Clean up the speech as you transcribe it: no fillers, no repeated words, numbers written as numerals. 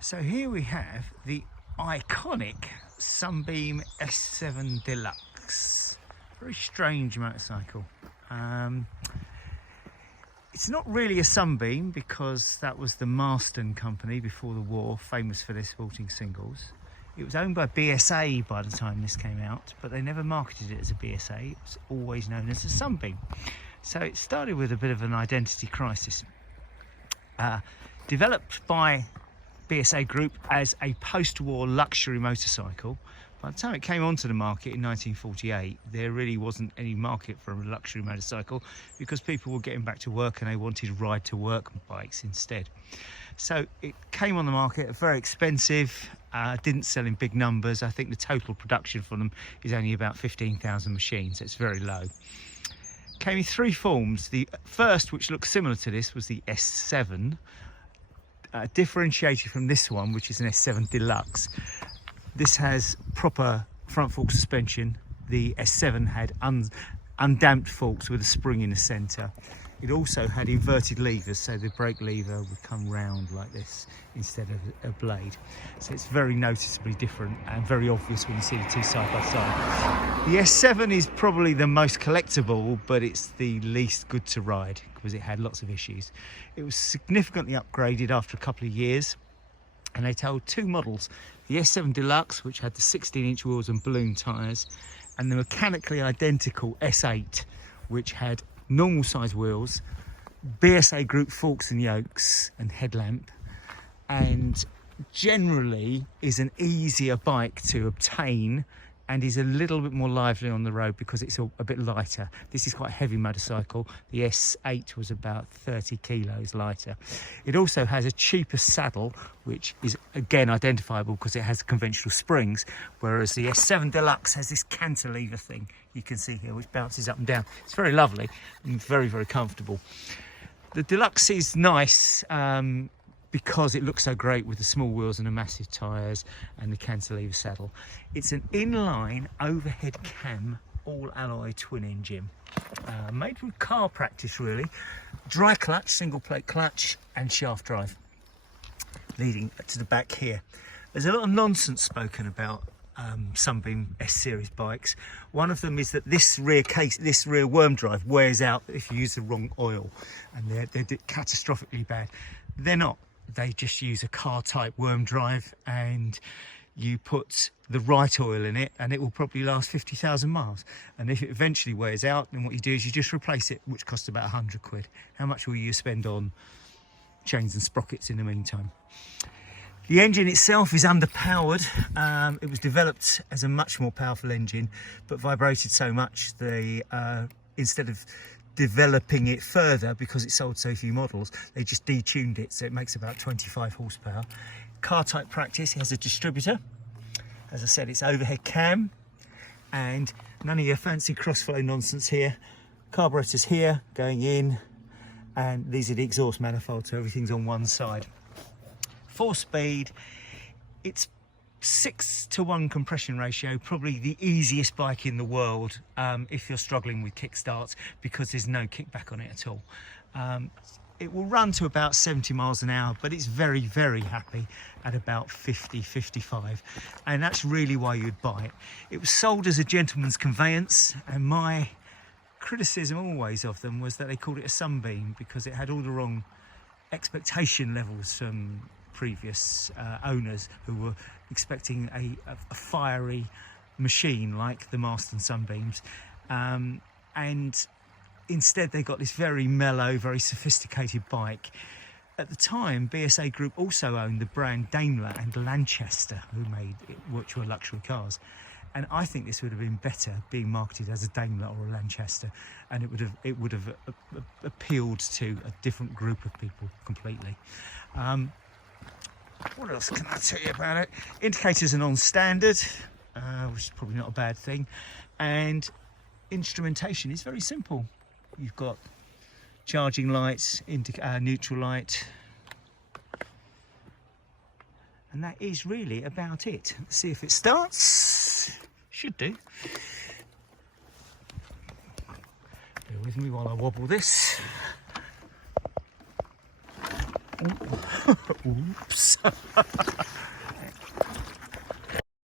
So here we have the iconic Sunbeam S7 Deluxe. Very strange motorcycle. It's not really a Sunbeam because that was the Marston company before the war, famous for their sporting singles. It was owned by BSA by the time this came out, but they never marketed it as a BSA. It was always known as a Sunbeam. So it started with a bit of an identity crisis. Developed by BSA Group as a post-war luxury motorcycle. By the time it came onto the market in 1948, there really wasn't any market for a luxury motorcycle because people were getting back to work and they wanted ride-to-work bikes instead. So it came on the market, very expensive, didn't sell in big numbers. I think the total production for them is only about 15,000 machines, so it's very low. Came in three forms. The first, which looks similar to this, was the S7. Differentiated from this one, which is an S7 Deluxe. This has proper front fork suspension. The S7 had undamped forks with a spring in the centre. It also had inverted levers, so the brake lever would come round like this instead of a blade. So it's very noticeably different and very obvious when you see the two side by side. The S7 is probably the most collectible, but it's the least good to ride because it had lots of issues. It was significantly upgraded after a couple of years, and they told two models: the S7 Deluxe, which had the 16-inch wheels and balloon tyres, and the mechanically identical S8, which had normal size wheels, BSA Group forks and yokes and headlamp, and generally is an easier bike to obtain and is a little bit more lively on the road because it's a bit lighter. This is quite a heavy motorcycle. The S8 was about 30 kilos lighter. It also has a cheaper saddle, which is again identifiable because it has conventional springs, whereas the S7 Deluxe has this cantilever thing you can see here, which bounces up and down. It's very lovely and very, very comfortable. The Deluxe is nice because it looks so great with the small wheels and the massive tyres and the cantilever saddle. It's an inline overhead cam all alloy twin engine, made with car practice really. Dry clutch, single plate clutch and shaft drive leading to the back here. There's a lot of nonsense spoken about Sunbeam S series bikes. One of them is that this rear worm drive wears out if you use the wrong oil, and they're catastrophically bad. They're not. They just use a car type worm drive, and you put the right oil in it and it will probably last 50,000 miles. And if it eventually wears out, then what you do is you just replace it, which costs about 100 quid. How much will you spend on chains and sprockets in the meantime? The engine itself is underpowered. It was developed as a much more powerful engine, but vibrated so much they instead of developing it further, because it sold so few models, they just detuned it, so it makes about 25 horsepower. Car type practice, it has a distributor. As I said, it's overhead cam, and none of your fancy crossflow nonsense here. Carburetors here going in, and these are the exhaust manifolds, so everything's on one side. 4-speed, it's 6-to-1 compression ratio, probably the easiest bike in the world if you're struggling with kickstarts, because there's no kickback on it at all. It will run to about 70 miles an hour, but it's very, very happy at about 50, 55, and that's really why you'd buy it. It was sold as a gentleman's conveyance, and my criticism always of them was that they called it a Sunbeam because it had all the wrong expectation levels from previous owners who were expecting a fiery machine like the Marston Sunbeams, and instead they got this very mellow, very sophisticated bike. At the time, BSA Group also owned the brand Daimler and Lanchester, which were luxury cars, and I think this would have been better being marketed as a Daimler or a Lanchester, and it would have appealed to a different group of people completely. What else can I tell you about it? Indicators are non-standard, which is probably not a bad thing, and instrumentation is very simple. You've got charging lights, neutral light, and that is really about it. Let's see if it starts. Should do. Bear with me while I wobble this. Oops.